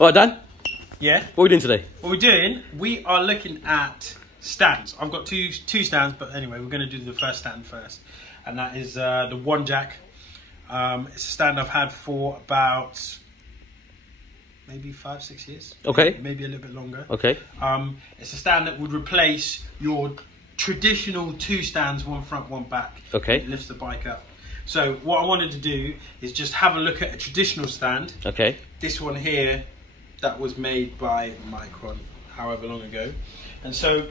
All right, Dan. Yeah. What are we doing today? What we're doing, we are looking at stands. I've got two stands, but anyway, we're going to do the first stand first, and that is the 1Jak. It's a stand I've had for about maybe 5-6 years. Okay. Maybe a little bit longer. Okay. It's a stand that would replace your traditional 2 stands, one front, one back. Okay. It lifts the bike up. So what I wanted to do is just have a look at a traditional stand. Okay. This one here, that was made by Micron however long ago. And so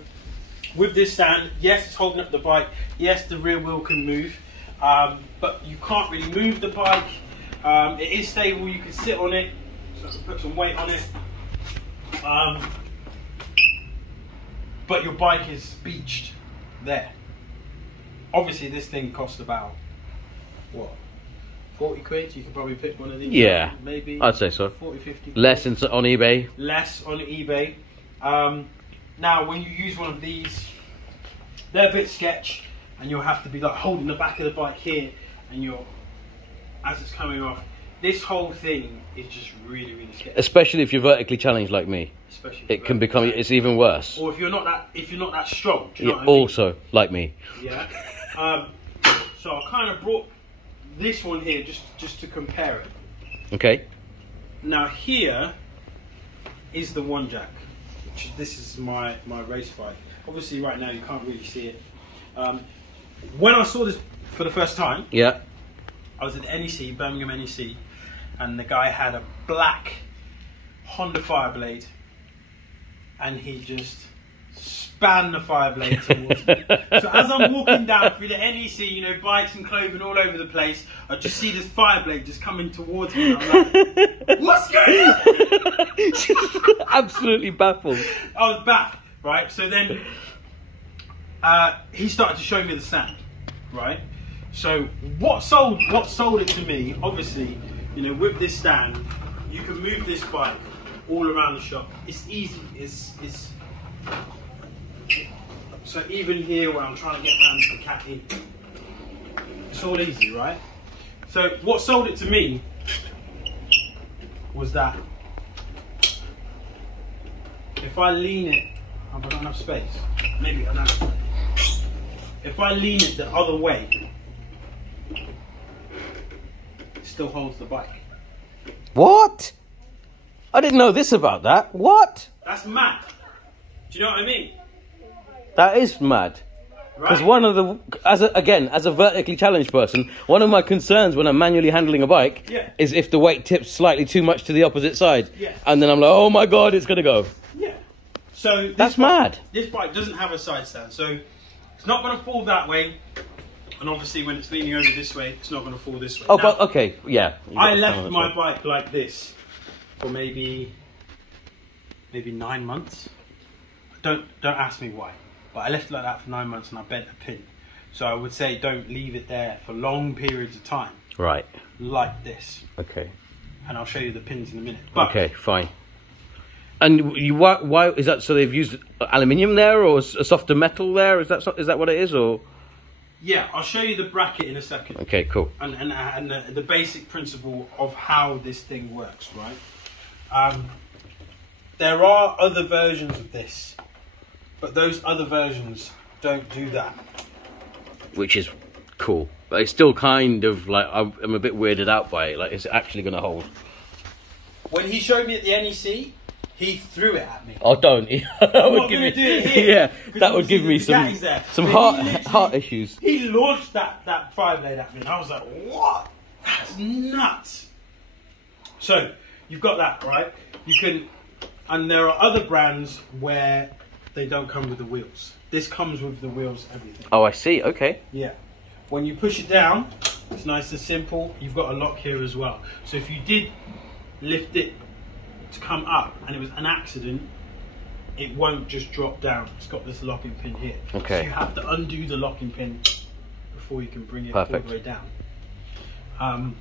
with this stand, yes, it's holding up the bike. Yes, the rear wheel can move, but you can't really move the bike. It is stable, you can sit on it, so I can put some weight on it. But your bike is beached there. Obviously this thing costs about, what, 40 quid? You could probably pick one of these. Yeah, maybe. I'd say so. 40, 50. Less on eBay. Less on eBay. Now, when you use one of these, they're a bit sketch, and you'll have to be like holding the back of the bike here, and you're, as it's coming off. This whole thing is just really, really sketchy. Especially if you're vertically challenged like me. Especially it can become. It's even worse. Or if you're not that strong. Do you know what I mean? Also, like me. Yeah. So I kind of brought this one here just to compare it. Okay. Now here is the 1Jak, which this is my race bike. Obviously right now you can't really see it. When I saw this for the first time, yeah, I was at NEC, Birmingham NEC, and the guy had a black Honda Fireblade, and he just span the Fireblade towards me. So as I'm walking down through the NEC, you know, bikes and clothing all over the place, I just see this Fireblade just coming towards me. And I'm like, what's going on? Absolutely baffled. I was baffled, right? So then he started to show me the stand, right? So what sold it to me, obviously, you know, with this stand, you can move this bike all around the shop. It's easy. It's so even here where I'm trying to get around the caddy, it's all easy, right? So what sold it to me was that if I lean it, I've got enough space. Maybe I don't. If I lean it the other way, it still holds the bike. What? I didn't know this about that. What? That's mad. Do you know what I mean? That is mad. Because Right. one of the, as a vertically challenged person, one of my concerns when I'm manually handling a bike is if the weight tips slightly too much to the opposite side. Yeah. And then I'm like, oh my God, it's going to go. Yeah. So that's mad. This bike doesn't have a side stand, so it's not going to fall that way. And obviously when it's leaning over this way, it's not going to fall this way. Oh, now, but okay, yeah. I left my bike like this for maybe 9 months. Don't ask me why, but I left it like that for 9 months and I bent a pin. So I would say don't leave it there for long periods of time. Right. Like this. Okay. And I'll show you the pins in a minute. But okay, fine. And why is that? So they've used aluminium there, or a softer metal there? Is that what it is, or? yeah, I'll show you the bracket in a second. Okay, cool. And the basic principle of how this thing works, right? There are other versions of this, but those other versions don't do that. Which is cool. But it's still kind of like, I'm a bit weirded out by it. Like, is it actually going to hold? When he showed me at the NEC, he threw it at me. Oh, don't. That would give me, do it here, yeah, that would give me some heart issues. He launched that Fireblade at me, and I was like, what? That's nuts. So, you've got that, right? You can, and there are other brands where they don't come with the wheels. This comes with the wheels, everything. Oh, I see. Okay. Yeah. When you push it down, it's nice and simple. You've got a lock here as well. So if you did lift it to come up and it was an accident, it won't just drop down. It's got this locking pin here. Okay. So you have to undo the locking pin before you can bring it all the way down. And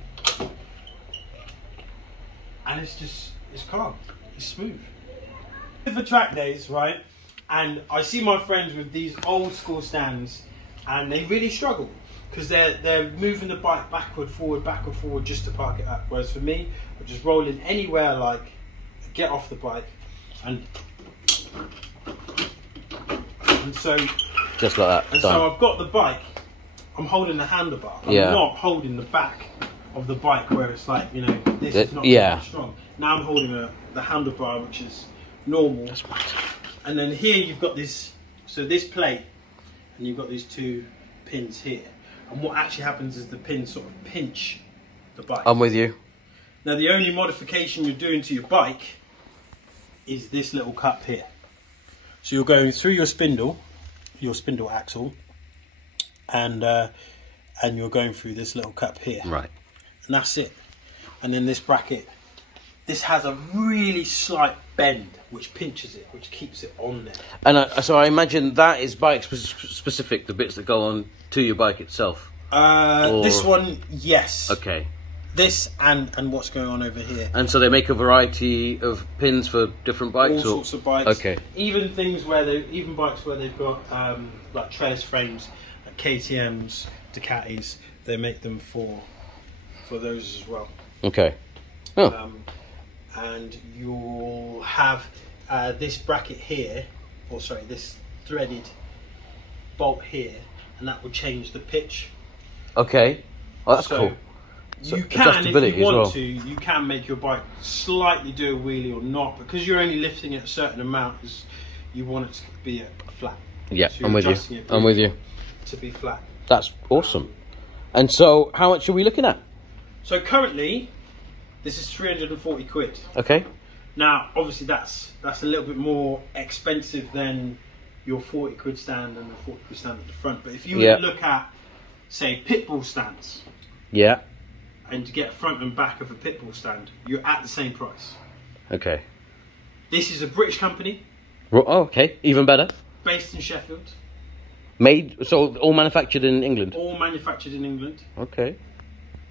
it's calm. It's smooth. For track days, right? And I see my friends with these old school stands, and they really struggle because they're moving the bike backward, forward just to park it up. Whereas for me, I just roll in anywhere like a get off the bike, and so just like that. And done. so I've got the bike. I'm holding the handlebar. I'm not holding the back of the bike where it's like, you know, this is not really strong. Now I'm holding the handlebar, which is normal. That's right. And then here you've got this, so this plate, and you've got these two pins here. And what actually happens is the pins sort of pinch the bike. I'm with you. Now the only modification you're doing to your bike is this little cup here. So you're going through your spindle axle, and you're going through this little cup here. Right. And that's it. And then this bracket, this has a really slight bend which pinches it, which keeps it on there. And so I imagine that is bike specific, the bits that go on to your bike itself. This one, yes. Okay. This and what's going on over here. And so they make a variety of pins for different bikes? All sorts of bikes. Okay. Even things where even bikes where they've got like trellis frames, like KTM's, Ducatis, they make them for those as well. Okay. Oh. And you'll have this bracket here, or sorry, this threaded bolt here, and that will change the pitch. Okay. Oh, that's cool. So you can, if you want to, you can make your bike slightly do a wheelie or not, because you're only lifting it a certain amount, because you want it to be flat. Yeah, so I'm with you. I'm with you. To be flat. That's awesome. And so, how much are we looking at? So currently, this is 340 quid. Okay. Now, obviously, that's a little bit more expensive than your 40 quid stand and the 40 quid stand at the front. But if you were to look at, say, pitbull stands. Yeah. And to get front and back of a pitbull stand, you're at the same price. Okay. This is a British company. Oh, okay. Even better. Based in Sheffield. Made, so all manufactured in England? All manufactured in England. Okay.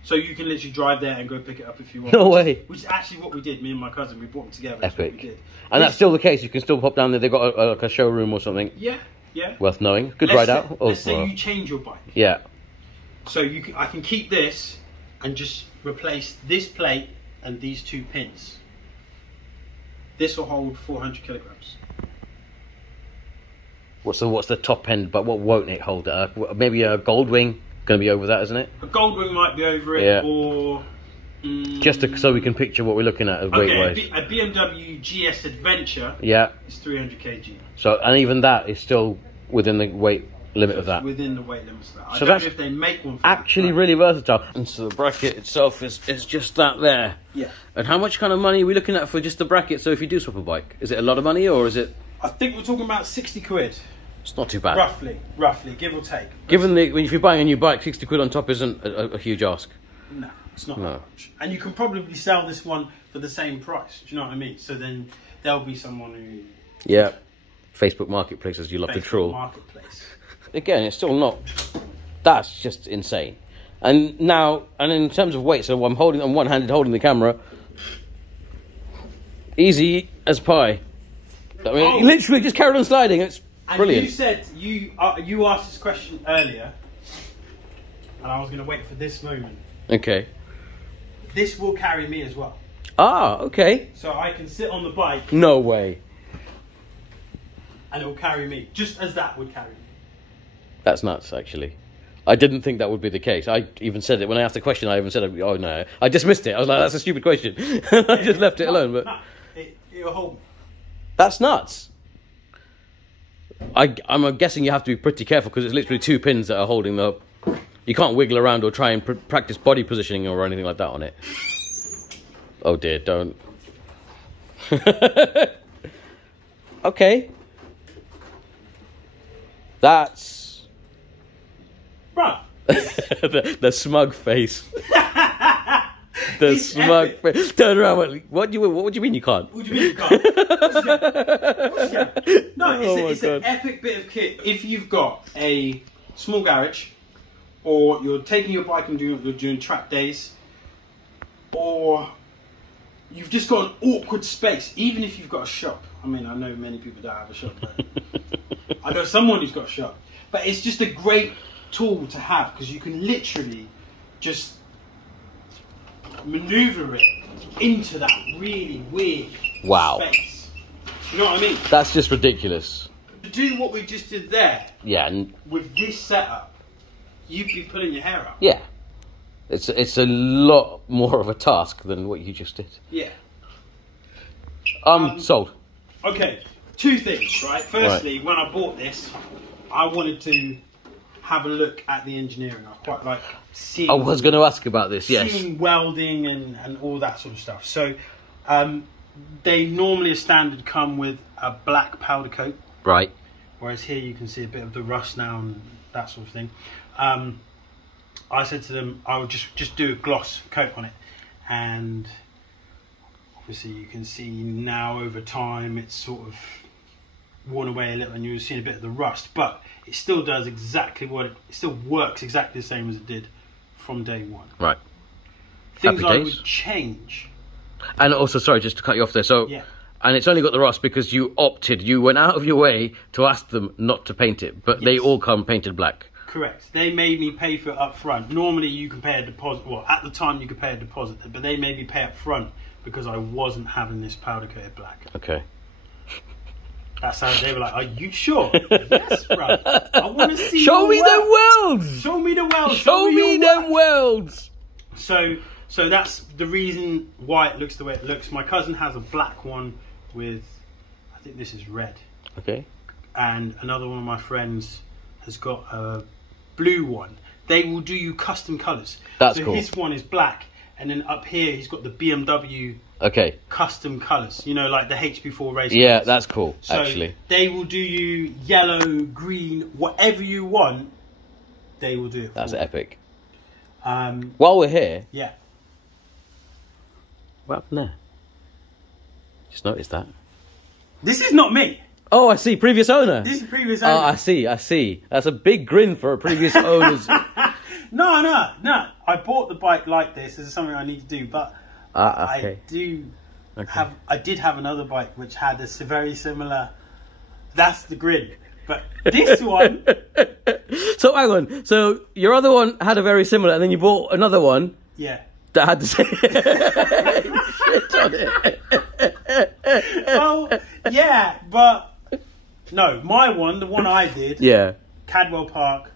So you can literally drive there and go pick it up if you want. No way. Which is actually what we did, me and my cousin. We brought them together. Epic. That's what we did. And that's still the case? You can still pop down there? They've got like a showroom or something? Yeah, yeah. Worth knowing. Good ride out. Let's say you change your bike. Yeah. So I can keep this and just replace this plate and these two pins. This will hold 400 kilograms. What's the top end, but what won't it hold? Maybe a Goldwing, going to be over that, isn't it? A Goldwing might be over it, or... just so we can picture what we're looking at weight-wise. A BMW GS Adventure is 300 kg. So, and even that is still within the weight limit of that? Within the weight limit of that. So I don't know if they make one for actually really versatile. And so the bracket itself is just that there. Yeah. And how much kind of money are we looking at for just the bracket? So if you do swap a bike, is it a lot of money or is it... I think we're talking about 60 quid. It's not too bad. Roughly, give or take. Given if you're buying a new bike, 60 quid on top isn't a huge ask. No, it's not that much. And you can probably sell this one for the same price. Do you know what I mean? So then there'll be someone who... Yeah. Facebook Marketplace, as you love to troll. Marketplace. Again, it's still not... That's just insane. And now, and in terms of weight, so I'm one-handed holding the camera. Easy as pie. I mean, literally just carried on sliding. It's brilliant. And you said, you asked this question earlier, and I was going to wait for this moment. Okay. This will carry me as well. Ah, okay. So I can sit on the bike. No way. And it will carry me, just as that would carry me. That's nuts, actually. I didn't think that would be the case. I even said it when I asked the question. I even said, "Oh no!" I dismissed it. I was like, "That's a stupid question." I just left it alone. But it'll hold me. That's nuts. I'm guessing you have to be pretty careful because it's literally two pins that are holding the... You can't wiggle around or try and practice body positioning or anything like that on it. Oh dear, don't. Okay. That's... Bruh. the smug face. The smug face. Turn around. What do you mean you can't? What do you mean you can't? No, it's an epic bit of kit. If you've got a small garage, or you're taking your bike and doing track days, or you've just got an awkward space, even if you've got a shop. I mean, I know many people don't have a shop, but I know someone who's got a shop. But it's just a great tool to have because you can literally just maneuver it into that really weird Wow. space. You know what I mean? That's just ridiculous. To do what we just did there, Yeah. And with this setup, you'd be pulling your hair out. yeah. It's a lot more of a task than what you just did. Yeah. Sold. Okay, two things, right? Firstly, when I bought this, I wanted to have a look at the engineering. I quite like seeing... I was going to ask about this, yes. Seeing welding and all that sort of stuff. So, they normally, as standard, come with a black powder coat. Right. Whereas here you can see a bit of the rust now and that sort of thing. I said to them I would just do a gloss coat on it, and obviously you can see now over time it's sort of worn away a little and you're seeing a bit of the rust, but it still does exactly what it still works exactly the same as it did from day one. Right. Things Happy I days. would change. And also, sorry, just to cut you off there. So, Yeah. and it's only got the rust because you went out of your way to ask them not to paint it, but they Yes. all come painted black. Correct. They made me pay for it up front. Normally you can pay a deposit, well at the time you could pay a deposit, but they made me pay up front because I wasn't having this powder coated black. Okay. That's how they were like, are you sure? Yes, bro. I want to see Show your me work. them welds! Show me the welds. Show me your them work. welds! So that's the reason why it looks the way it looks. My cousin has a black one with, I think this is red. Okay. And another one of my friends has got a blue one. They will do you custom colours. That's so cool. His one is black, and then up here he's got the BMW Okay. custom colours. You know, like the HP4 race. Yeah, colours. that's cool, So actually. they will do you yellow, green, whatever you want. They will do it. That's for epic. you. While we're here, Yeah. what happened there? Just noticed that. This is not me. Oh, I see. Previous owner. This is previous Oh, owner. I see. That's a big grin for a previous owner's. No. I bought the bike like this. This is something I need to do, but Okay. I did have another bike which had a very similar. That's the grid, but this one. So hang on. So your other one had a very similar, and then you bought another one Yeah. that had the same shit on it. Oh yeah, but no, my one, the one I did. Yeah. Cadwell Park.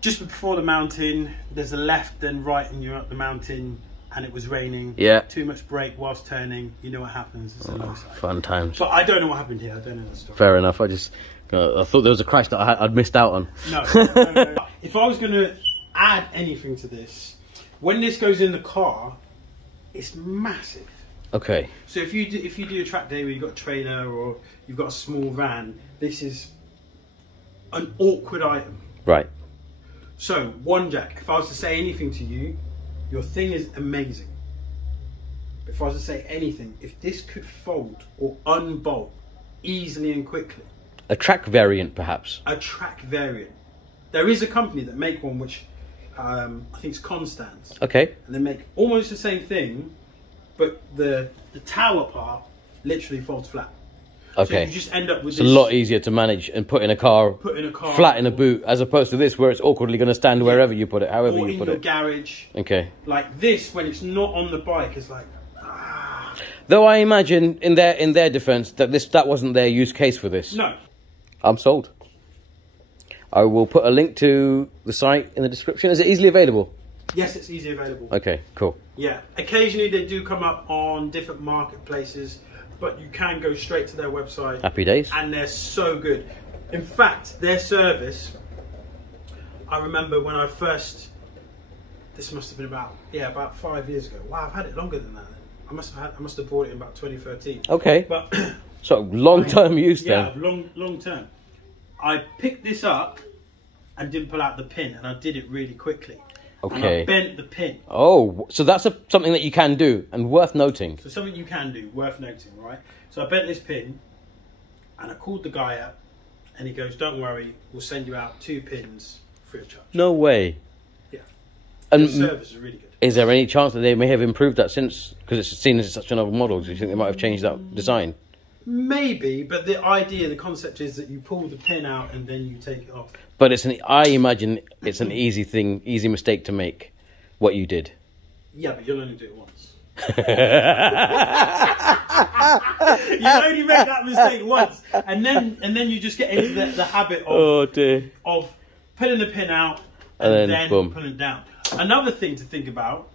Just before the mountain, there's a left and right, and you're up the mountain, and it was raining. Yeah. Too much brake whilst turning. You know what happens. It's a low side. Fun times. But I don't know what happened here. I don't know the story. Fair enough. I thought there was a crash that I'd missed out on. No. If I was going to add anything to this, when this goes in the car, it's massive. Okay. So if you do a track day where you've got a trailer or you've got a small van, this is an awkward item. Right. So, 1Jak, if I was to say anything to you, your thing is amazing. But if I was to say anything, if this could fold or unbolt easily and quickly. A track variant, perhaps. A track variant. There is a company that make one which I think it's Constance. Okay. And they make almost the same thing, but the tower part literally folds flat. Okay. So you just end up with It's a lot easier to manage and put in a car, flat in a boot, as opposed to this where it's awkwardly going to stand wherever you put it, however or you put in it. your garage. Okay. Like this, when it's not on the bike, it's like. Though I imagine in their defence that wasn't their use case for this. No. I'm sold. I will put a link to the site in the description. Is it easily available? Yes, it's easily available. Okay, cool. Yeah. Occasionally they do come up on different marketplaces, but you can go straight to their website. Happy days. And they're so good. In fact, their service, I remember when I first, this must have been about 5 years ago. Wow, I've had it longer than that. I must have bought it in about 2013. Okay. But so long-term use yeah, then. long term. I picked this up and didn't pull out the pin, and I did it really quickly. Okay. And I bent the pin. Oh, so that's something that you can do and worth noting. So something you can do, worth noting, right? So I bent this pin, and I called the guy up, and he goes, "Don't worry, we'll send you out 2 pins free of charge." No way. Yeah. And The service is really good. is there any chance that they may have improved that since? Because it's seen as such an old model. Do you think they might have changed that design? Maybe, but the idea, the concept is that you pull the pin out and then you take it off. But I imagine it's an easy mistake to make. What you did. Yeah, but you'll only do it once. only make that mistake once, and then you just get into the habit of of pulling the pin out and then pulling it down. Another thing to think about,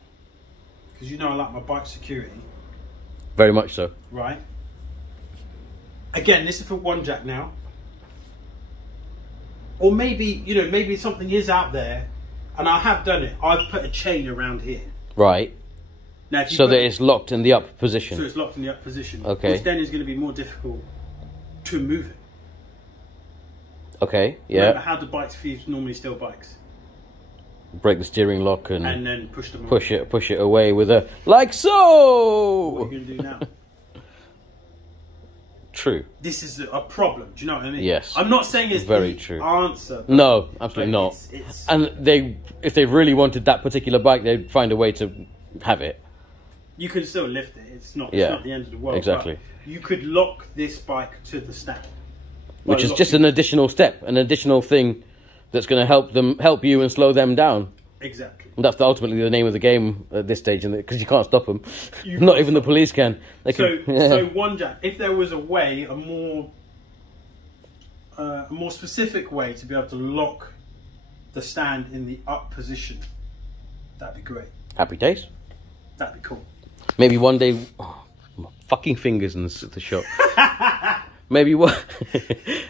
because you know I like my bike security. Very much so. Right. Again, this is for 1Jak now. Or maybe, you know, maybe something is out there, and I have done it. I've put a chain around here. Right. Now, if you so that it's locked in the up position. So it's locked in the up position. Okay. Which then is going to be more difficult to move it. Okay, yeah. Remember how the bikes fuse normally steal bikes? Break the steering lock and then push them push it away with a like so. What are you going to do now? True. This is a problem. Do you know what I mean? Yes. I'm not saying it's very the true answer. No, absolutely not. And if they really wanted that particular bike, they'd find a way to have it. You can still lift it. It's not the end of the world. Exactly. You could lock this bike to the stand. Which is just an additional step, an additional thing that's going to help you and slow them down. Exactly. And that's ultimately the name of the game at this stage, because you can't stop them. Not even the police can. They so 1Jak, if there was a way, a more specific way to be able to lock the stand in the up position, that'd be great. Happy days. That'd be cool. Maybe one day, my fucking fingers in the shot. Maybe what?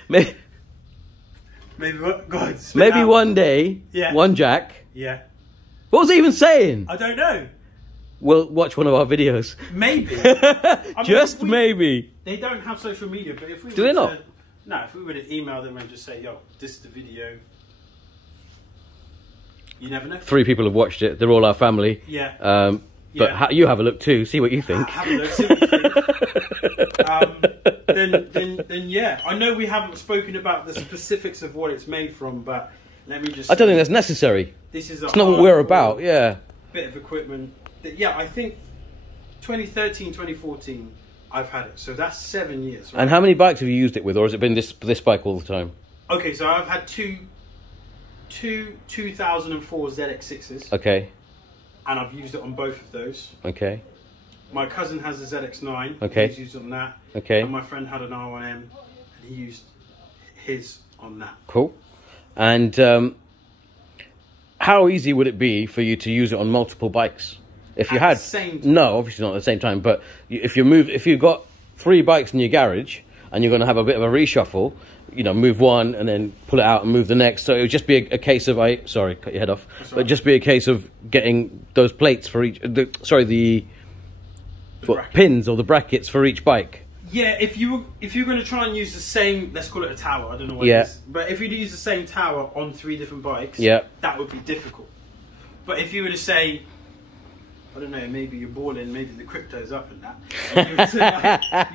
Maybe what? God, maybe one day, 1Jak. Yeah. What was he even saying? I don't know. We'll watch one of our videos. Maybe. Just maybe. They don't have social media, but if we do they not? No, if we were to email them and just say, "Yo, this is the video," you never know. 3 people have watched it. They're all our family. Yeah. But you have a look too. See what you think. Have a look. See what you think. Then yeah. I know we haven't spoken about the specifics of what it's made from, but let me just. I don't think that's necessary. This is. It's not what we're about. Yeah. Bit of equipment. Yeah, I think 2013, 2014, I've had it. So that's 7 years. Right? And how many bikes have you used it with, or has it been this bike all the time? Okay, so I've had two 2004 ZX6s. Okay. And I've used it on both of those. Okay. My cousin has a ZX9. Okay. He's used it on that. Okay. And my friend had an R1M, and he used his on that. Cool. And how easy would it be for you to use it on multiple bikes? If you had, no, obviously not at the same time. But if you've got 3 bikes in your garage and you're going to have a bit of a reshuffle, you know, move one and then pull it out and move the next. So it would just be a case of sorry, cut your head off. But just be a case of getting those plates for each. The pins or the brackets for each bike. Yeah, if you're going to try and use the same, let's call it a tower. I don't know what it is. But if you use the same tower on 3 different bikes, that would be difficult. But if you were to say, I don't know, maybe you're balling, maybe the crypto's up and that. And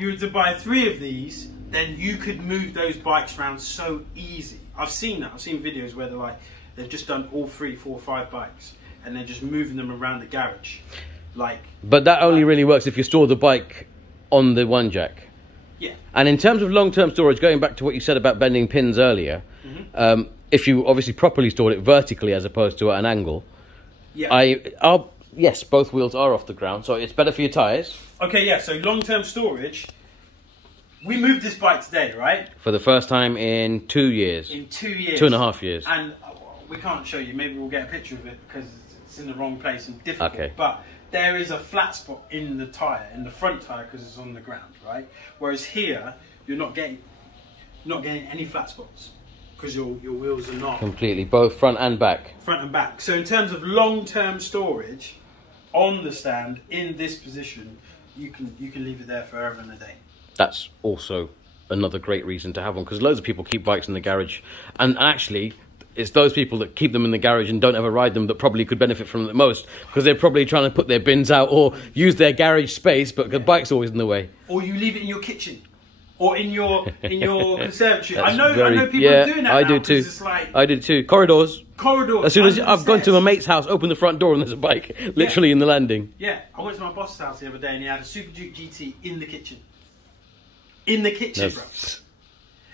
you were to buy 3 of these, then you could move those bikes around so easy. I've seen that. I've seen videos where they've just done all 3, 4, 5 bikes, and they're just moving them around the garage, But that only really works if you store the bike on the 1Jak. Yeah. And in terms of long-term storage, going back to what you said about bending pins earlier, if you obviously properly stored it vertically as opposed to at an angle, yes, both wheels are off the ground, so it's better for your tyres. Okay, yeah. So long-term storage. We moved this bike today, right? For the first time in 2 years. In 2 years. 2.5 years. And we can't show you. Maybe we'll get a picture of it because it's in the wrong place and difficult. Okay. But there is a flat spot in the tyre, in the front tyre, because it's on the ground, right? Whereas here, you're not getting any flat spots because your wheels are not completely, both front and back. Front and back. So in terms of long-term storage on the stand in this position, you can leave it there forever and a day. That's also another great reason to have one, because loads of people keep bikes in the garage, and actually it's those people that keep them in the garage and don't ever ride them that probably could benefit from it the most, because they're probably trying to put their bins out or use their garage space, but the bike's always in the way. Or you leave it in your kitchen or in your conservatory. I know people are doing that. I do too. I do too. Corridors. As soon as I've gone to a mate's house, open the front door and there's a bike literally in the landing. Yeah, I went to my boss's house the other day and he had a Super Duke GT in the kitchen. In the kitchen, bro.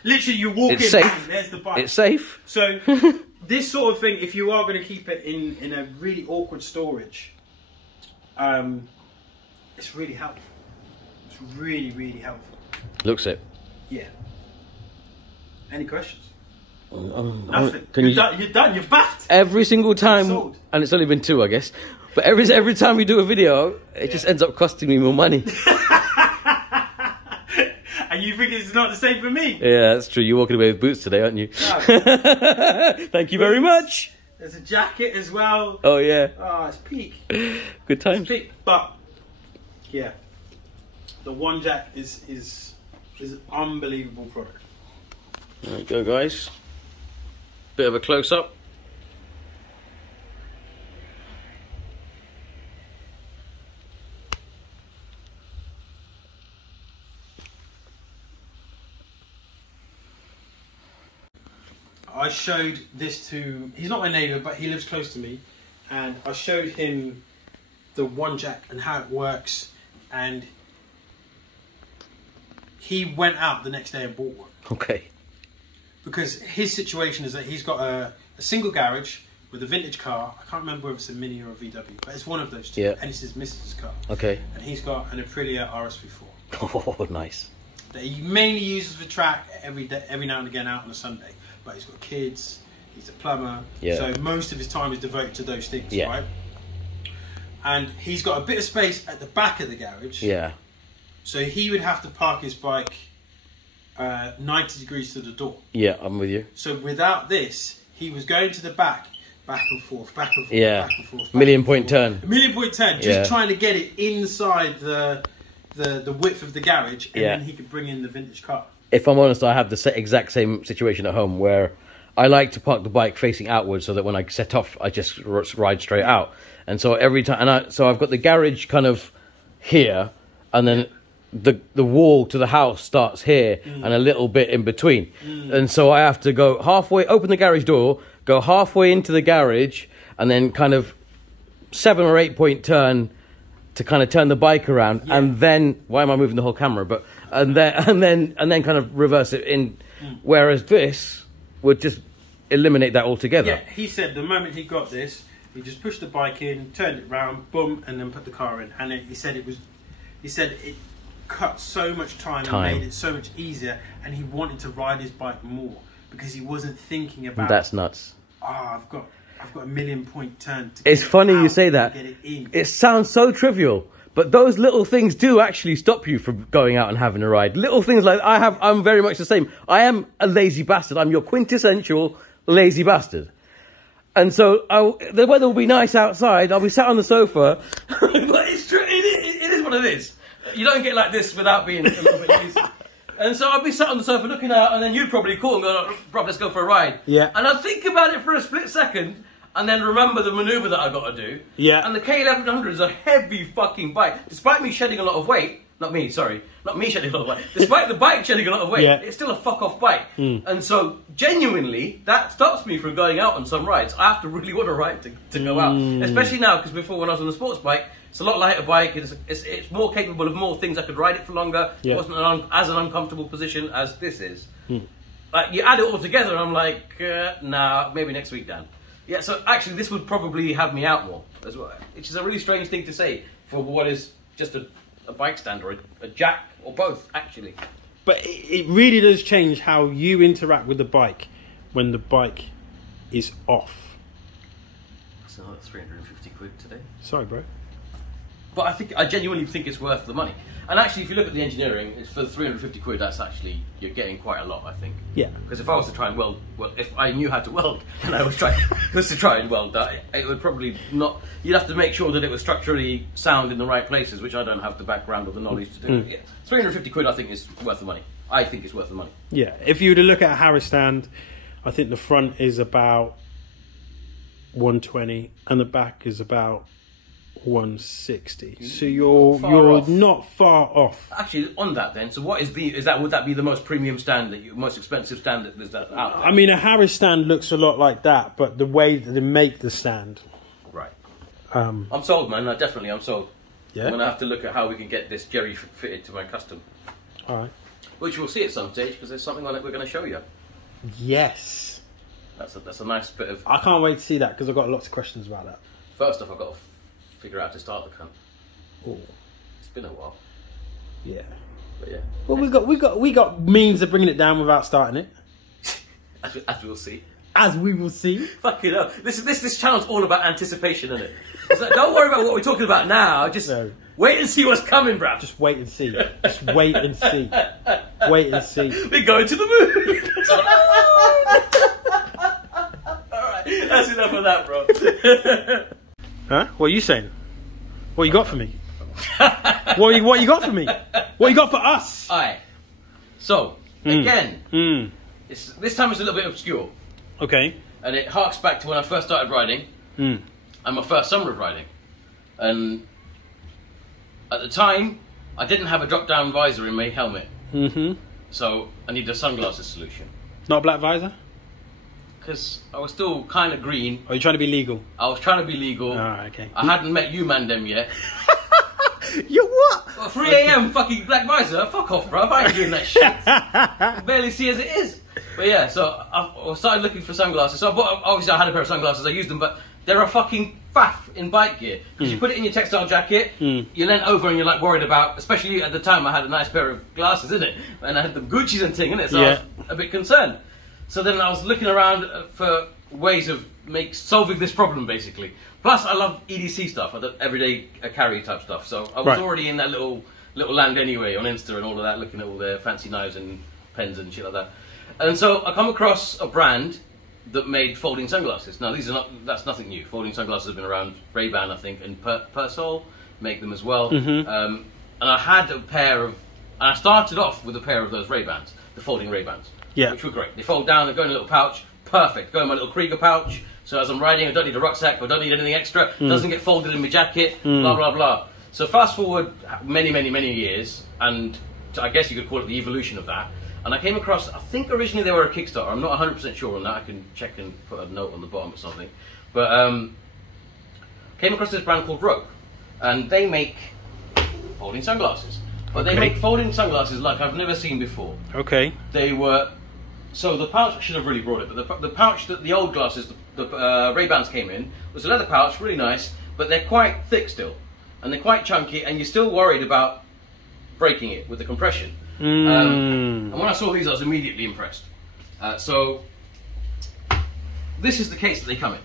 Literally, you walk in, safe. There's the bike. It's safe. So, this sort of thing, if you are going to keep it in a really awkward storage, it's really helpful. It's really, really helpful. Looks it. Yeah. Any questions? Nothing. You're done. You're backed. Every single time, and it's only been 2, I guess. But every time we do a video, it just ends up costing me more money. And you think it's not the same for me? Yeah, that's true. You're walking away with boots today, aren't you? No. Thank you very much. There's a jacket as well. Oh yeah. Oh, it's peak. Good times. It's peak, but yeah, the 1Jak is an unbelievable product. There you go, guys. Bit of a close up. I showed this to, he's not my neighbour, but he lives close to me, and I showed him the 1Jak and how it works, and he went out the next day and bought one. Okay. Because his situation is that he's got a single garage with a vintage car. I can't remember whether it's a Mini or a VW, but it's one of those two, and it's his missus' car. Okay. And he's got an Aprilia RSV4. Oh, nice. That he mainly uses for track every now and again out on a Sunday. But he's got kids, he's a plumber, so most of his time is devoted to those things, right? And he's got a bit of space at the back of the garage. Yeah. So he would have to park his bike 90 degrees to the door. Yeah, I'm with you. So without this, he was going to the back and forth, back and forth, back and forth. Million point turn. A million point turn, just trying to get it inside the width of the garage, and then he could bring in the vintage car. If I'm honest, I have the exact same situation at home where I like to park the bike facing outwards so that when I set off, I just ride straight out. And so every time, so I've got the garage kind of here, and then the wall to the house starts here and a little bit in between. And so I have to go halfway, open the garage door, go halfway into the garage, and then kind of 7 or 8 point turn to kind of turn the bike around, and then why am I moving the whole camera? But and then kind of reverse it in. Whereas this would just eliminate that altogether. Yeah, he said the moment he got this, he just pushed the bike in, turned it round, boom, and then put the car in. And he said it cut so much time and made it so much easier, and he wanted to ride his bike more because he wasn't thinking about. That's nuts. I've got a million point turn. It's funny you say that. It sounds so trivial, but those little things do actually stop you from going out and having a ride. Little things like I'm very much the same. I am a lazy bastard. I'm your quintessential lazy bastard. And so the weather will be nice outside. I'll be sat on the sofa. But it's true. It is what it is. You don't get like this without being a little bit lazy. And so I'd be sat on the sofa looking out, and then you'd probably call and go, "Bro, let's go for a ride." Yeah. And I'd think about it for a split second, and then remember the manoeuvre that I've got to do. Yeah. And the K1100 is a heavy fucking bike. Despite me shedding a lot of weight, not me shedding a lot of weight. Despite the bike shedding a lot of weight, it's still a fuck off bike. And so genuinely, that stops me from going out on some rides. I have to really want a ride to go out, especially now, because before when I was on the sports bike, it's a lot lighter bike. It's more capable of more things. I could ride it for longer. It wasn't as an uncomfortable position as this is. Like you add it all together, and I'm like, nah, maybe next week, Dan. Yeah. So actually, this would probably have me out more as well, which is a really strange thing to say for what is just a bike stand or a jack or both, actually. But it really does change how you interact with the bike when the bike is off. So that's 350 quid today. Sorry, bro. But I genuinely think it's worth the money. And actually, if you look at the engineering, it's for 350 quid, that's actually, you're getting quite a lot, I think. Yeah. Because if I was to try and weld, if I knew how to weld, and I was to try and weld that, it would probably not, you'd have to make sure that it was structurally sound in the right places, which I don't have the background or the knowledge to do. Yeah. 350 quid, I think, is worth the money. I think it's worth the money. Yeah. If you were to look at a Harris stand, I think the front is about 120, and the back is about 160. So you're not far off. Actually, on that then, so what would that be the most premium stand, most expensive stand that there's out there? I mean, a Harris stand looks a lot like that, but the way that they make the stand. Right. I'm sold, man. I'm sold. Yeah. I'm gonna have to look at how we can get this jerry fitted to my custom. All right. Which we'll see at some stage, because there's something on it we're going to show you. Yes. That's a nice bit of. I can't wait to see that, because I've got lots of questions about that. First off, I've got to figure out how to start the cunt. Oh. It's been a while. Yeah. But yeah. Well, we got means of bringing it down without starting it. As we'll see. As we will see. Fucking hell. This channel's all about anticipation, isn't it? It's like, don't worry about what we're talking about now. Just wait and see what's coming, bruv. Just wait and see. Just wait and see. Wait and see. We're going to the moon. Alright, that's enough of that, bro. Huh? What are you saying? What you got for me? What you got for me? What you got for us? Alright. So, again, this time it's a little bit obscure. Okay. And it harks back to when I first started riding. And my first summer of riding. And at the time, I didn't have a drop-down visor in my helmet. So I needed a sunglasses solution. Not a black visor? Because I was still kind of green. Are you trying to be legal? I was trying to be legal. Alright, okay. I hadn't met you, Mandem, yet. You what? Well, 3 AM fucking black visor? Fuck off, bro. I ain't doing that shit. I barely see as it is. But yeah, so I started looking for sunglasses. So obviously I had a pair of sunglasses, I used them, but they're a fucking faff in bike gear. Because you put it in your textile jacket, you lean over and you're like worried about, especially at the time I had a nice pair of glasses, innit? And I had the Gucci's and thing, innit? So I was a bit concerned. So then I was looking around for ways of solving this problem, basically. Plus I love EDC stuff, everyday carry type stuff. So I was already in that little land anyway on Insta and all of that, looking at all their fancy knives and pens and shit like that. And so I come across a brand that made folding sunglasses. Now that's nothing new. Folding sunglasses have been around. Ray-Ban, I think, and Persol make them as well. And I had a pair of, and I started off with a pair of those Ray-Bans, the folding Ray-Bans, which were great. They fold down, they go in a little pouch, perfect. Go in my little Krieger pouch. So as I'm riding, I don't need a rucksack, I don't need anything extra. Doesn't get folded in my jacket. Blah blah blah. So fast forward many years, and I guess you could call it the evolution of that. And I came across, I think originally they were a Kickstarter, I'm not 100% sure on that, I can check and put a note on the bottom or something. But came across this brand called ROAV, and they make folding sunglasses. But they make folding sunglasses like I've never seen before. Okay. They were, so the pouch, I should have really brought it, but the pouch that the old glasses, the Ray-Bans came in, was a leather pouch, really nice, but they're quite thick still. And they're quite chunky, and you're still worried about breaking it with the compression. And when I saw these, I was immediately impressed. So this is the case that they come in.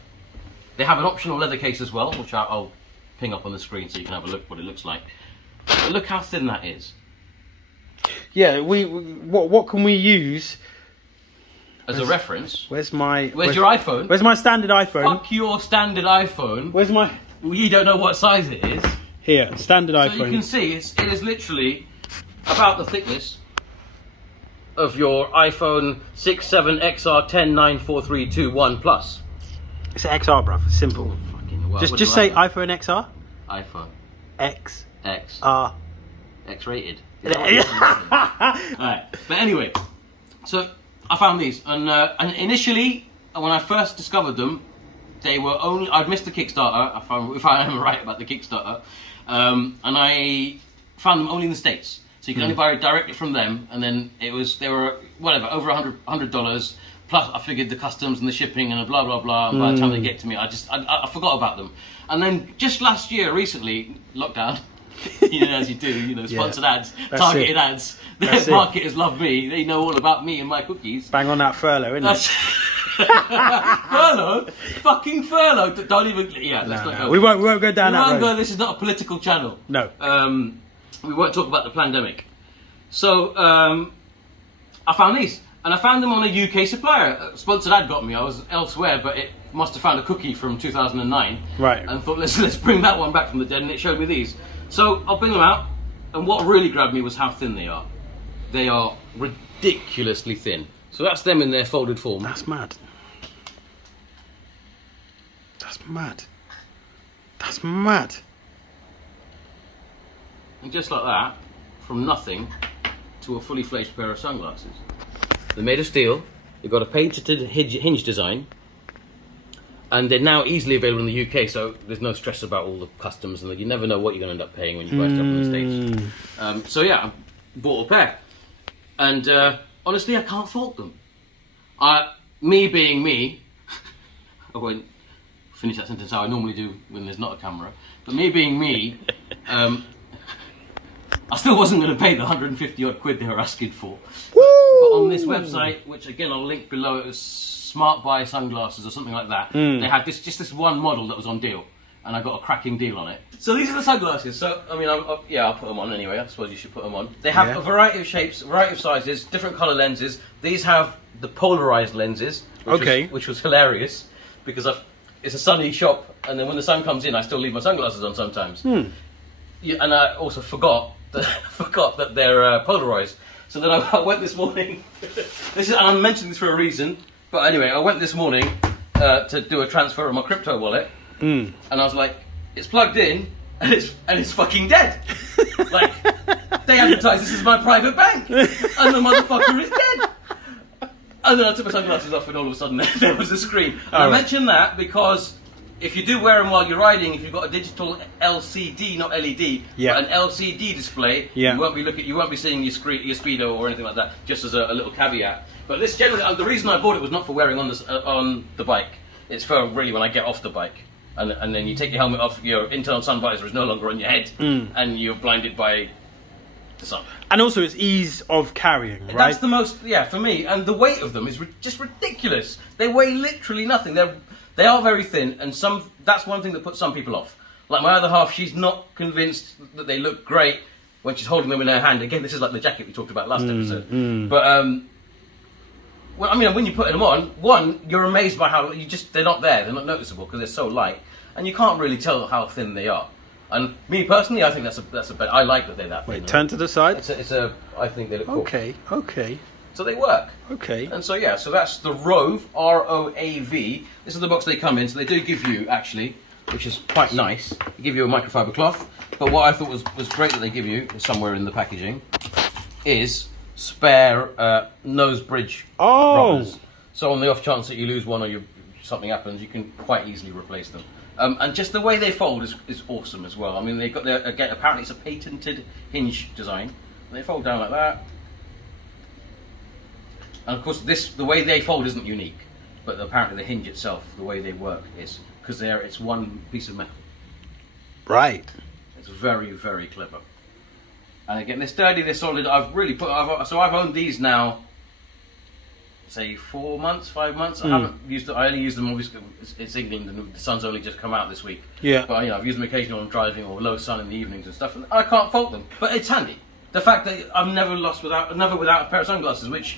They have an optional leather case as well, which I'll ping up on the screen so you can have a look what it looks like. But look how thin that is. Yeah, what can we use as a reference? Where's your iPhone? Where's my standard iPhone? Fuck your standard iPhone. Where's my? You don't know what size it is. Here, standard iPhone. So you can see it is literally about the thickness of your iPhone 6, 7, XR, 10, 9, 4, 3, 2, 1 Plus. It's an XR, bruv. It's simple. Just say iPhone XR. iPhone. X. R. X-rated. Alright, but anyway, so I found these, and initially, when I first discovered them, they were only, I'd missed the Kickstarter, if I am right about the Kickstarter, and I found them only in the States. So you can only buy it directly from them, and then they were, whatever, over $100, plus I figured the customs and the shipping and blah, blah, blah, and by the time they get to me, I forgot about them. And then just last year, recently, lockdown, as you do, sponsored ads, targeted ads, their marketers love me, they know all about me and my cookies. Bang on that furlough, innit? Furlough? Fucking furlough, don't even, let's not go. We won't go down that road. Go, this is not a political channel. No. We won't talk about the pandemic. So, I found these. And I found them on a UK supplier. A sponsored ad got me. I was elsewhere, but it must have found a cookie from 2009. Right. And thought, let's bring that one back from the dead, and it showed me these. So, I'll bring them out. And what really grabbed me was how thin they are. They are ridiculously thin. So that's them in their folded form. That's mad. That's mad. That's mad. And just like that, from nothing to a fully fledged pair of sunglasses. They're made of steel, they've got a patented hinge design, and they're now easily available in the UK, so there's no stress about all the customs, and you never know what you're going to end up paying when you buy stuff in the States. So yeah, I bought a pair. And honestly, I can't fault them. Me being me, I won't finish that sentence how I normally do when there's not a camera, but me being me, I still wasn't going to pay the 150 odd quid they were asking for. But on this website, which again I'll link below, it was Smart Buy Sunglasses or something like that. They had just this one model that was on deal, and I got a cracking deal on it. So these are the sunglasses. So I mean, I'll put them on anyway. I suppose you should put them on. They have a variety of shapes, a variety of sizes, different colour lenses. These have the polarised lenses, which was hilarious because it's a sunny shop, and then when the sun comes in, I still leave my sunglasses on sometimes. Yeah, and I also forgot that they're polarised. So then I went this morning. I'm mentioning this for a reason, but anyway, I went this morning to do a transfer of my crypto wallet, and I was like, it's plugged in, and it's fucking dead. Like, they advertise this is my private bank, and the motherfucker is dead. And then I took my sunglasses off, and all of a sudden there was a screen. And I mention that because if you do wear them while you're riding, if you've got a digital LCD, not LED, but an LCD display, you won't be seeing your speedo or anything like that. Just as a little caveat. But this generally, the reason I bought it was not for wearing on the bike. It's for really when I get off the bike, and then you take your helmet off, your internal sun visor is no longer on your head, and you're blinded by the sun. And also, it's ease of carrying, right? That's the most, for me. And the weight of them is just ridiculous. They weigh literally nothing. They are very thin, and that's one thing that puts some people off. Like my other half, she's not convinced that they look great when she's holding them in her hand. Again, this is like the jacket we talked about last episode. But well, I mean, when you're putting them on, one, you're amazed by how they're not there. They're not noticeable because they're so light, and you can't really tell how thin they are. And me personally, I think that's a better. I like that they're that thin. Wait, turn to the side. I think they look cool. Okay. So they work. Okay. And so so that's the ROAV, ROAV. This is the box they come in. So they do give you, actually, which is quite nice, they give you a microfiber cloth. But what I thought was great that they give you, somewhere in the packaging, is spare nose bridge rubbers. So on the off chance that you lose one or something happens, you can quite easily replace them. And just the way they fold is awesome as well. I mean, they've got apparently it's a patented hinge design. They fold down like that. And of course, the way they fold isn't unique, but apparently the hinge itself, the way they work, is because it's one piece of metal. Right. It's very, very clever. And again, they're sturdy, they're solid. I've owned these now, say 4 months, 5 months. I haven't used them. I only use them obviously. It's England, and the sun's only just come out this week. Yeah. But I've used them occasionally when I'm driving or low sun in the evenings and stuff, and I can't fault them. But it's handy. The fact that I'm never without a pair of sunglasses, which,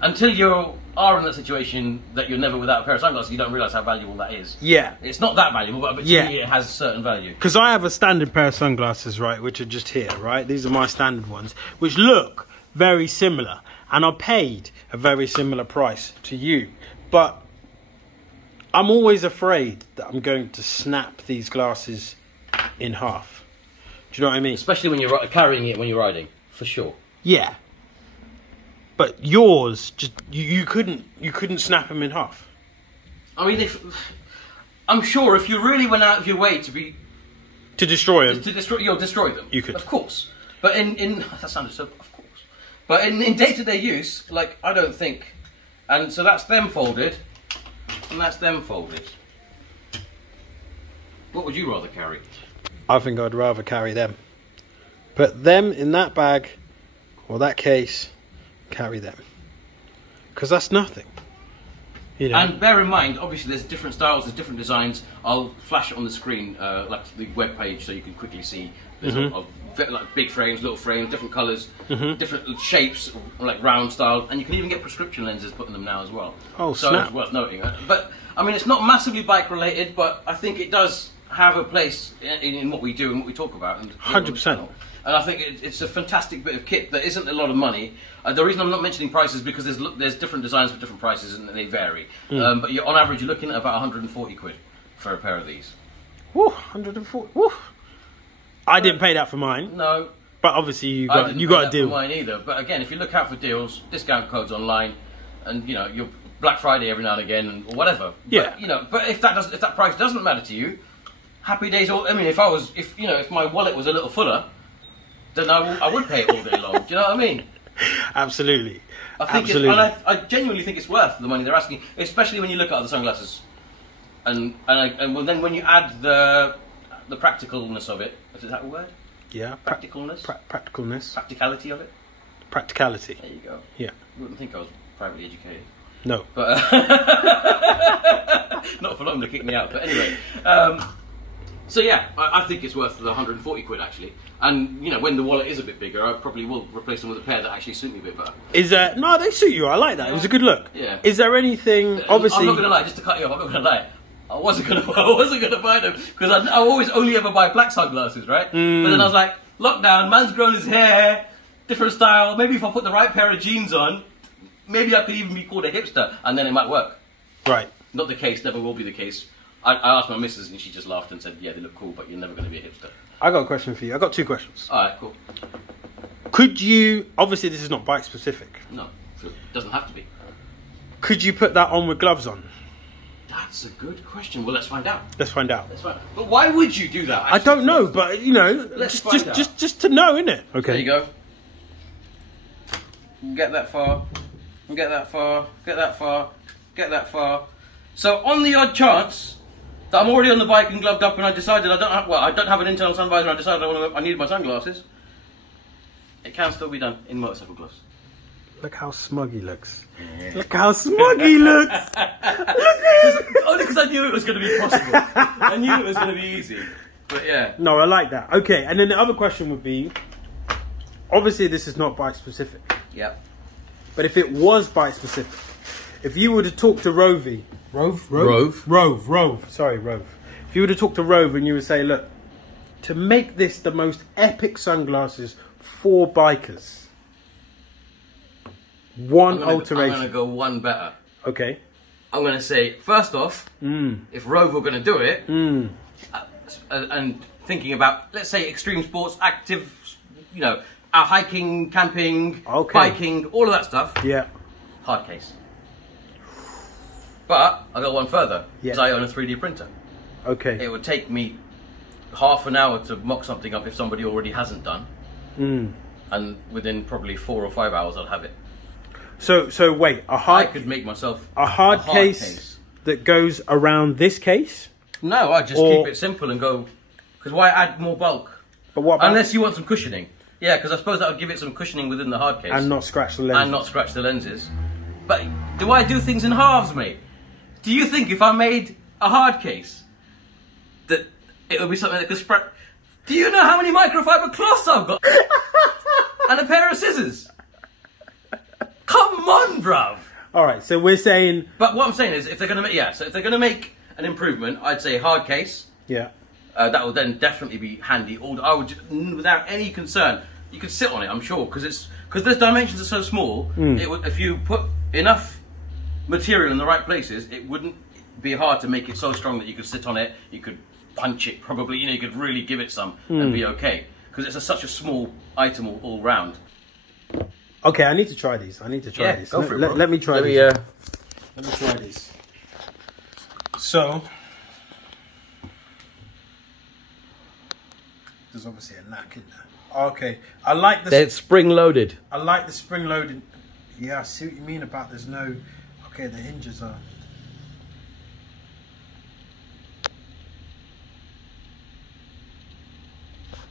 until you are in that situation that you're never without a pair of sunglasses, you don't realise how valuable that is. Yeah. It's not that valuable, but to me it has certain value. Because I have a standard pair of sunglasses, right, which are just here, right? These are my standard ones, which look very similar. And I paid a very similar price to you. But I'm always afraid that I'm going to snap these glasses in half. Do you know what I mean? Especially when you're carrying it when you're riding, for sure. Yeah. But yours, just you couldn't snap them in half. I mean, I'm sure if you really went out of your way to destroy them, you'll destroy them. You could, of course. But that sounded so, of course. But in day-to-day use, like I don't think, and so that's them folded, and that's them folded. What would you rather carry? I think I'd rather carry them. Put them in that bag or that case. Carry them, because that's nothing, you know. And bear in mind, obviously there's different styles, there's different designs. I'll flash it on the screen, like the web page, so you can quickly see. There's like big frames, little frames, different colours, different shapes, like round style, and you can even get prescription lenses put in them now as well. Oh, so snap. It's worth noting. But I mean, it's not massively bike related, but I think it does have a place in what we do and what we talk about. 100%. And I think it's a fantastic bit of kit that isn't a lot of money. The reason I'm not mentioning prices is because there's different designs for different prices and they vary. But on average, you're looking at about 140 quid for a pair of these. Woo, 140. Woo. I didn't pay that for mine. No. But obviously you got a deal. I didn't pay that for mine either. But again, if you look out for deals, discount codes online, and you know your Black Friday every now and again, or whatever. Yeah. But, you know, but if that price doesn't matter to you, happy days. I mean, if my wallet was a little fuller, then I would pay it all day long. Do you know what I mean? Absolutely. I genuinely think it's worth the money they're asking, especially when you look at other sunglasses. And then when you add the practicalness of it, is that a word? Yeah. Practicalness. Practicalness. Practicality of it. Practicality. There you go. Yeah. I wouldn't think I was privately educated. No. But not for long to kick me out. But anyway. So yeah, I think it's worth the 140 quid actually. And you know, when the wallet is a bit bigger, I probably will replace them with a pair that actually suit me a bit better. Is there? No, they suit you. I like that. Yeah. It was a good look. Yeah. Is there anything? Obviously, I'm not gonna lie. Just to cut you off, I'm not gonna lie. I wasn't gonna buy them because I always only ever buy black sunglasses, right? But then I was like, lockdown, man's grown his hair, different style. Maybe if I put the right pair of jeans on, maybe I could even be called a hipster, and then it might work. Right. Not the case. Never will be the case. I asked my missus and she just laughed and said, yeah, they look cool, but you're never going to be a hipster. I got a question for you. I got 2 questions. Alright, cool. Could you, obviously this is not bike specific. No, it doesn't have to be. Could you put that on with gloves on? That's a good question. Well, let's find out. Let's find out. Let's find out. But why would you do that? Actually? I don't know, but you know, just to know, innit? Okay. There you go. Get that far. Get that far. Get that far. Get that far. So on the odd chance that I'm already on the bike and gloved up and I decided I don't have an internal sun visor and I decided I needed my sunglasses, it can still be done in motorcycle gloves. Look how smug he looks. Yeah. Look how smug he looks. Only because I knew it was going to be possible. I knew it was going to be easy. But yeah. No, I like that. Okay, and then the other question would be, obviously this is not bike specific. Yep. But if it was bike specific, if you were to talk to ROAV. Sorry, ROAV. If you were to talk to ROAV and you would say, look, to make this the most epic sunglasses for bikers, one alteration. I'm going to go one better. Okay. I'm going to say, first off, if ROAV were going to do it, and thinking about, let's say, extreme sports, active, you know, hiking, camping, biking, all of that stuff. Yeah. Hard case. But I got one further, because I own a 3D printer. Okay. It would take me half an hour to mock something up if somebody already hasn't done. And within probably 4 or 5 hours I'll have it. So wait, I could make myself a hard case that goes around this case? No, I just keep it simple and go, because why add more bulk? But what about, unless you want some cushioning. Yeah, because I suppose that would give it some cushioning within the hard case. And not scratch the lenses. And not scratch the lenses. But do I do things in halves, mate? Do you think if I made a hard case that it would be something that could spread? Do you know how many microfiber cloths I've got? And a pair of scissors? Come on, bruv. All right, so we're saying. But what I'm saying is, if they're gonna make, so if they're gonna make an improvement, I'd say hard case. Yeah. That will then definitely be handy. I would, without any concern, you could sit on it. I'm sure, because the dimensions are so small. It would, if you put enough material in the right places, it wouldn't be hard to make it so strong that you could sit on it. You could punch it, probably. You know, you could really give it some and be okay, because it's such a small item all round. Okay, I need to try these. I need to try these. Go for it, let me try these. Let me try these. So, there's obviously a knack in there. Okay, I like the. They're spring loaded. I like the spring loaded. Yeah, I see what you mean about there's no. Okay, the hinges are.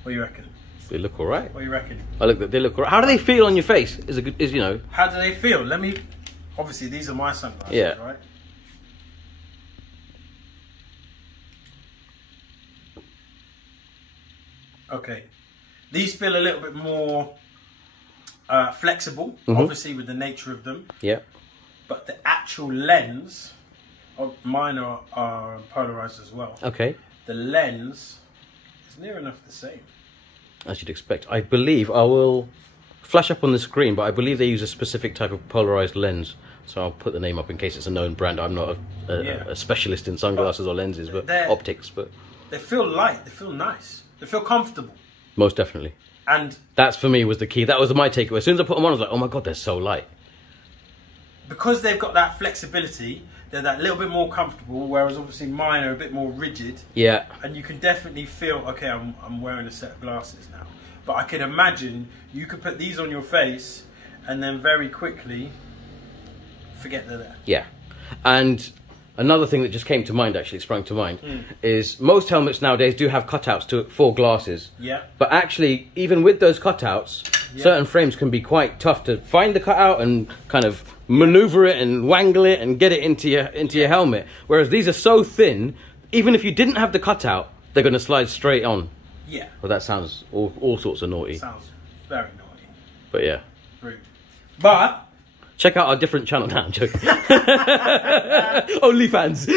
What do you reckon? They look all right. What do you reckon? They look all right. How do they feel on your face? You know. How do they feel? Let me. Obviously, these are my sunglasses, right? Okay, these feel a little bit more flexible, obviously with the nature of them. Yeah. But the actual lens, mine are polarized as well. Okay. The lens is near enough the same. As you'd expect. I believe, I will flash up on the screen, but I believe they use a specific type of polarized lens. So I'll put the name up in case it's a known brand. I'm not a specialist in sunglasses or lenses, but optics. But they feel light, they feel nice, they feel comfortable. Most definitely. And that's for me was the key. That was my takeaway. As soon as I put them on, I was like, oh my God, they're so light. Because they've got that flexibility, they're that little bit more comfortable, whereas obviously mine are a bit more rigid. Yeah. And you can definitely feel, okay, I'm wearing a set of glasses now. But I can imagine you could put these on your face and then very quickly forget they're there. Yeah. And Another thing that just came to mind, actually, sprung to mind, is most helmets nowadays do have cutouts for glasses. Yeah. But actually, even with those cutouts, certain frames can be quite tough to find the cutout and kind of maneuver it and wangle it and get it into your helmet. Whereas these are so thin, even if you didn't have the cutout, they're going to slide straight on. Yeah. Well, that sounds all sorts of naughty. Sounds very naughty. But yeah. Rude. But check out our different channel now. I'm joking. OnlyFans.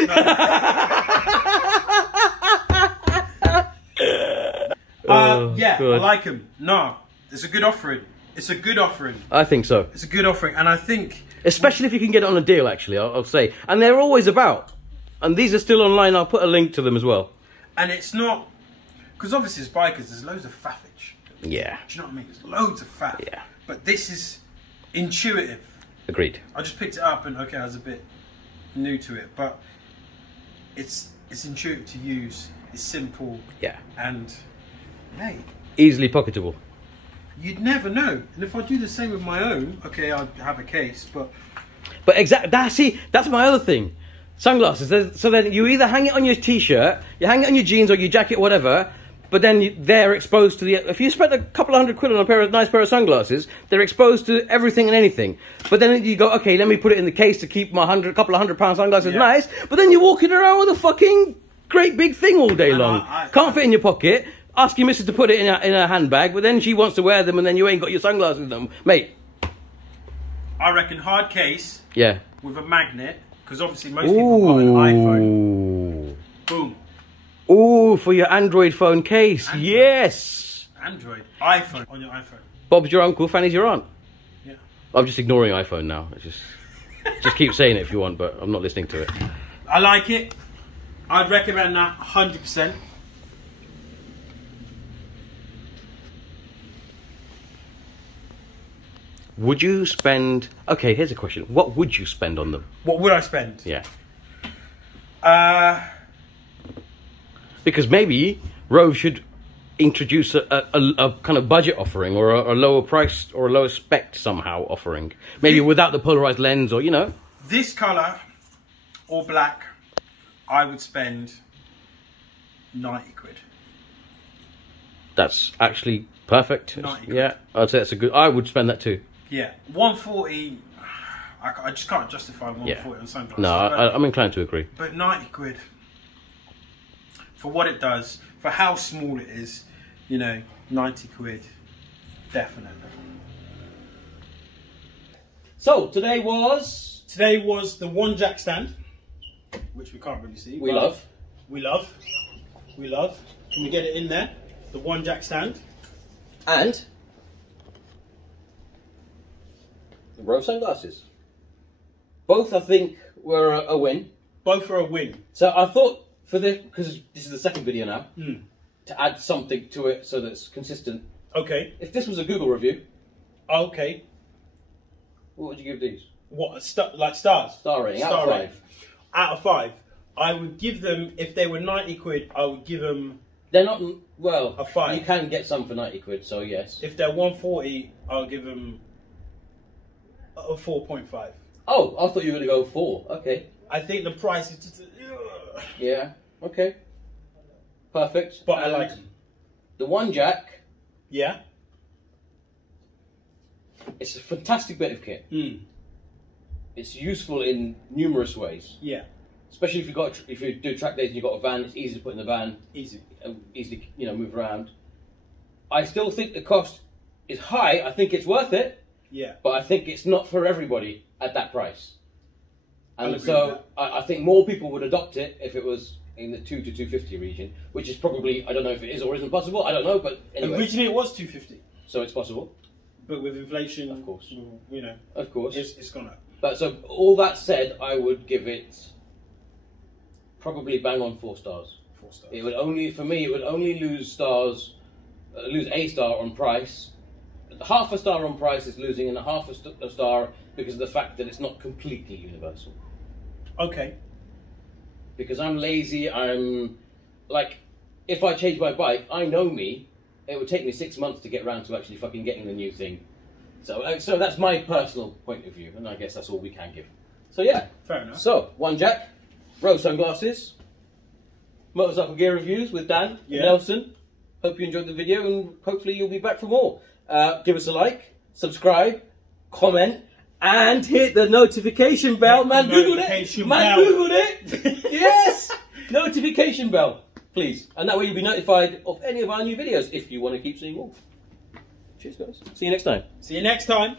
Yeah, I like them. No, it's a good offering. It's a good offering. I think so. It's a good offering, and I think, especially if you can get it on a deal. Actually, I'll say, and they're always about. And these are still online. I'll put a link to them as well. And it's not, because obviously as bikers, there's loads of faffage. Yeah. Do you know what I mean? There's loads of faff. Yeah. But this is intuitive. Agreed. I just picked it up and okay, I was a bit new to it, but it's intuitive to use. It's simple. Yeah. And mate, easily pocketable. You'd never know. And if I do the same with my own, okay, I'll have a case, but exactly. That's my other thing. Sunglasses. So then you either hang it on your t-shirt, you hang it on your jeans or your jacket, whatever. But then they're exposed to the... If you spent a couple of £100 on a nice pair of sunglasses, they're exposed to everything and anything. But then you go, okay, let me put it in the case to keep my couple of £100 sunglasses nice. But then you're walking around with a fucking great big thing all day long. Can't fit in your pocket. Ask your missus to put it in a handbag, but then she wants to wear them and then you ain't got your sunglasses in them. Mate. I reckon hard case. Yeah. With a magnet. Because obviously most people got an iPhone. Boom. Oh, for your Android phone case. Android. Yes. Android. iPhone. On your iPhone. Bob's your uncle, Fanny's your aunt. Yeah. I'm just ignoring iPhone now. Just keep saying it if you want, but I'm not listening to it. I like it. I'd recommend that 100%. Would you spend... Okay, here's a question. What would you spend on them? What would I spend? Yeah. Because maybe ROAV should introduce a kind of budget offering or a lower price or a lower spec somehow offering. Maybe without the polarized lens or, you know. This colour or black, I would spend 90 quid. That's actually perfect. 90 quid. Yeah, I'd say that's a good... I would spend that too. Yeah, 140... I just can't justify 140 on sunglasses. No, I'm inclined to agree. But 90 quid... For what it does, for how small it is, you know, 90 quid, definitely. So, today was the 1Jak stand, which we can't really see. We love. Can we get it in there? The 1Jak stand. And the ROAV sunglasses. Both, I think, were a win. Both were a win. So I thought, for this, because this is the second video now, to add something to it so that it's consistent. Okay. If this was a Google review, okay, what would you give these? What, like stars? Star rating, out of 5. Out of 5. I would give them, if they were 90 quid, I would give them... They're not, well, a 5. You can get some for 90 quid, so yes. If they're 140, I'll give them a 4.5. Oh, I thought you were going to go 4. Okay. I think the price is just... Yeah, okay. Perfect. But I like them. The 1Jak. Yeah. It's a fantastic bit of kit. It's useful in numerous ways. Yeah. Especially if you do track days and you've got a van, it's easy to put in the van. Easily, you know, move around. I still think the cost is high. I think it's worth it. Yeah. But I think it's not for everybody at that price. And so I think more people would adopt it if it was in the 2 to 250 region, which is probably, I don't know if it is or isn't possible, I don't know, but anyway. Originally it was 250. So it's possible. But with inflation, of course, you know, of course, it's gone up. But so all that said, I would give it probably bang on 4 stars. 4 stars. It would only, for me, it would only lose stars, lose a star on price. Half a star on price is losing, and half a star because of the fact that it's not completely universal. Okay. Because I'm lazy, I'm like, if I change my bike, I know me, it would take me 6 months to get around to actually fucking getting the new thing. So that's my personal point of view, and I guess that's all we can give. So yeah. Fair enough. So, 1Jak. ROAV Sunglasses, motorcycle gear reviews with Dan, Nelson. Hope you enjoyed the video, and hopefully you'll be back for more. Give us a like, subscribe, comment, and hit the notification bell. Man googled it. Yes, notification bell, please, and that way you'll be notified of any of our new videos if you want to keep seeing more. Cheers, guys. See you next time. See you next time.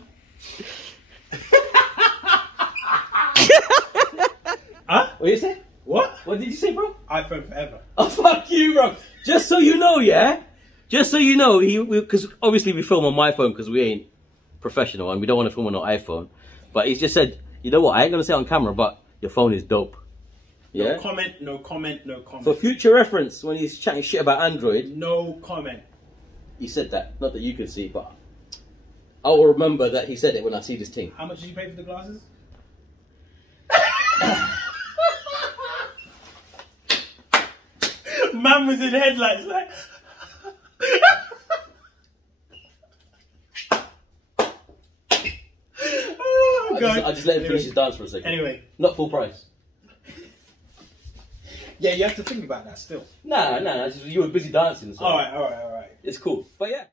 Huh? What did you say? What? What did you say, bro? iPhone forever. Oh, fuck you, bro. Just so you know, yeah? Just so you know, because obviously we film on my phone because we ain't professional and we don't want to film on our iPhone. But he's just said, you know what, I ain't going to say it on camera, but your phone is dope. Yeah? No comment, no comment, no comment. For future reference, when he's chatting shit about Android. No comment. He said that. Not that you can see, but I will remember that he said it when I see this thing. How much did you pay for the glasses? Man was in headlights like... Oh, God. I just let him finish his dance for a second. Anyway. Not full price. Yeah, you have to think about that still. Nah, you were busy dancing. So. Alright. It's cool. But yeah.